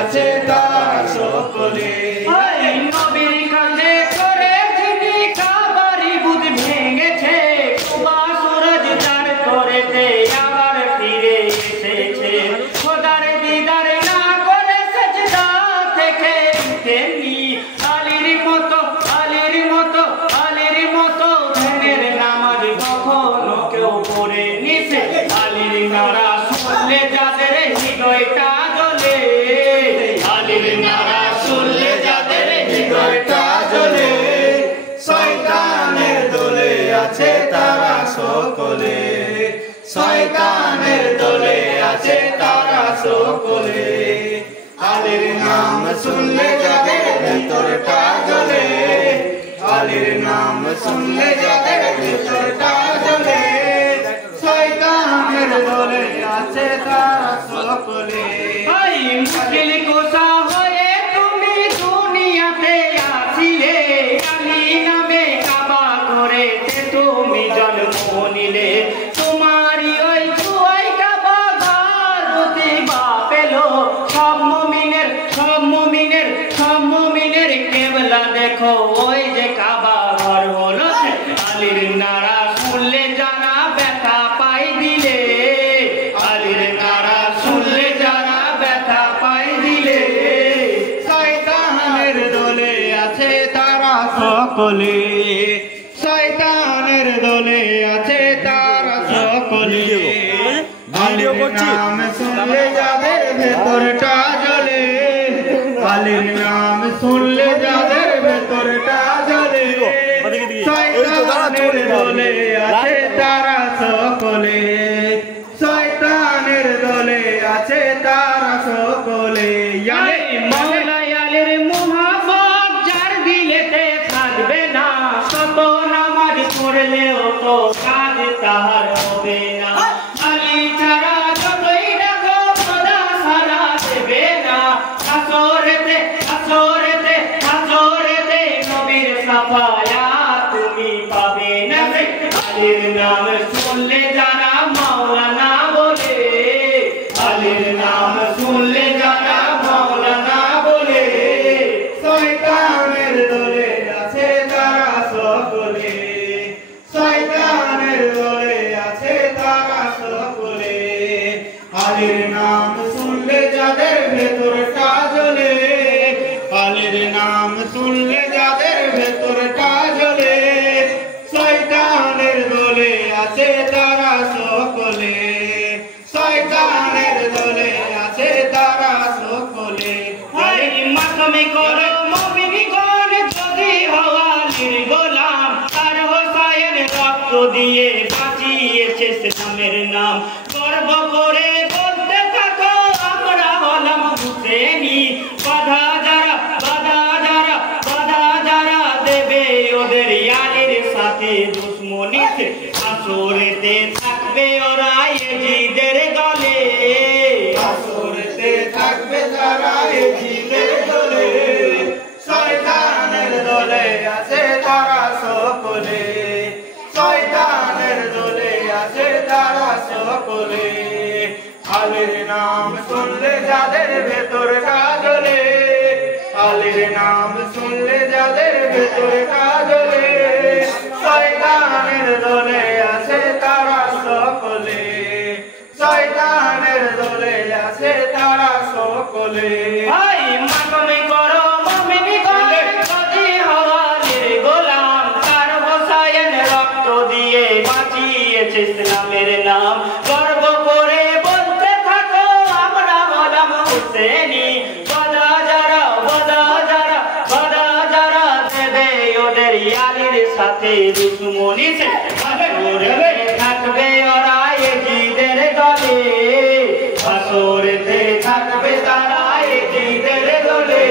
আছে তারা সকলে। নবীর কাছে করে যিনি কাবারি বুঝ ভেঙেছে, কুবা সুরজ তার করেতে আবার ফিরে এসেছে। খোদার দিদার না করে সেজদা থেকে তেমনি আলীর মতো আলীর মতো আলীর মতো ধ্যানের নামাজ কখনো কেউ পড়ে নিছে। আলীর নারা শুনলে যাদের হৃদয়টা জ্বলে, আলীর নারা শুনলে যাদের হৃদয়টা জ্বলে। শয়তানের দলে আছে তারা সকলে, শয়তানের দলে আছে তারা সকলে। আলীর নাম শুনলে যাদের ভেতরটা জ্বলে, আলীর নাম শুনলে যাদের ভেতরটা জ্বলে। শয়তানের দলে আছে তারা সকলে। মুশকিল কোথা হয়ে তুমি দুনিয়াতে আসিলে, আলী নামে কাবা করেতে তুমি জন্ম নিলে। তোমারই ওই ছুয়াই কাবা গারতি বাপেলো, সব মুমিনের সব মুমিনের সব মুমিনের কেবলা দেখো ওই যে কাবা ঘর হলো। আলীর নারা শুনলে যারা ব্যথা পাই দিলে, আলীর নারা শুনলে যারা ব্যথা পাই দিলে। শয়তানের দলে আছে তারা সকলে, শয়তানের দলে আছে তারা সকলে। আলীর নাম শুনলে যাদের ভেতরটা জ্বলে, আলীর নাম শুনলে যাদের ভেতরটা জ্বলে। শয়তানের দলে আছে তারা সকলে, শয়তানের দলে আছে তারা সকলে। মাওলা আলীর মুহাব্বত যার দিলেতে থাকবে না, কত নামাজ পড়লেও তো কাজ তাহার হবে না। আলী ছাড়া যতই ডাকো খোদা সারা দেবে না। আসরেতে আসরেতে আসরেতে নবীর সাফায়াত তুমি পাবে না। আলীর নাম শুনলে যারা মাওলানা বলে, আলীর নাম শুনলে যারা মাওলানা বলে। শয়তানের দলে আছে তারা সকলে, শয়তানের দলে আছে তারা সকলে। আলীর নাম শুনলে যাদের ভেতরটা জ্বলে, আলীর নাম শুনলে যাদের ভেতরটা জ্বলে। শয়তানের দলে আছে তারা সকলে, শয়তানের দলে আছে তারা সকলে। মাতমে করো মুমিনগণ যদি হও আলীর গোলাম, আর হোসাইন রক্ত দিয়ে বাঁচিয়েছে ইসলামের নাম। গর্ব করে বলতে থাকো আমরা হলাম হুসেনি। বাধা যারা বাধা যারা বাধা যারা দেবে ওদের আলীর সাথে দুশ্মনীতে, আসরেতে থাকবে ওরা এজিদের দলে, আসরেতে থাকবে তারা এজিদের দলে। শয়তানের দলে আছে তারা সকলে, শয়তানের দলে আছে তারা সকলে। আলীর নাম শুনলে যাদের ভেতরটা জ্বলে, আলীর নাম শুনলে যাদের ভেতরটা জ্বলে। শয়তানের দলে আছে তারা সকলে, শয়তানের দলে আছে তারা সকলে। মাতমে করো মুমিনগণ যদি হও আলীর গোলাম, আর হোসাইন রক্ত দিয়ে বাঁচিয়েছে ইসলামের নাম। গর্ব করে বলতে থাকো আমরা হলাম হুসেনি। বাধা যারা বাধা যারা বাধা যারা দেবে ওদের আলীর সাথে দুশ্মনীতে, আসরেতে থাকবে ওরা এজিদের দলে, আসরেতে থাকবে তারা এজিদের দলে।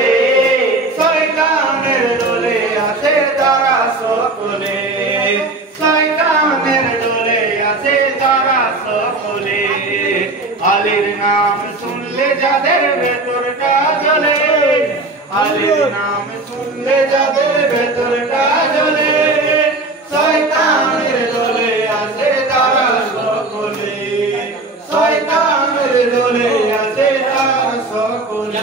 শয়তানের দলে আছে তারা সকলে, শয়তানের দলে আছে তারা সকলে। আলীর নাম শুনলে যাদের ভেতরটা জ্বলে, আলীর নাম শুনলে যাদের ভেতরটা জ্বলে। শয়তানের দলে আছে তারা সকলে, শয়তানের দলে আছে তারা সকলে।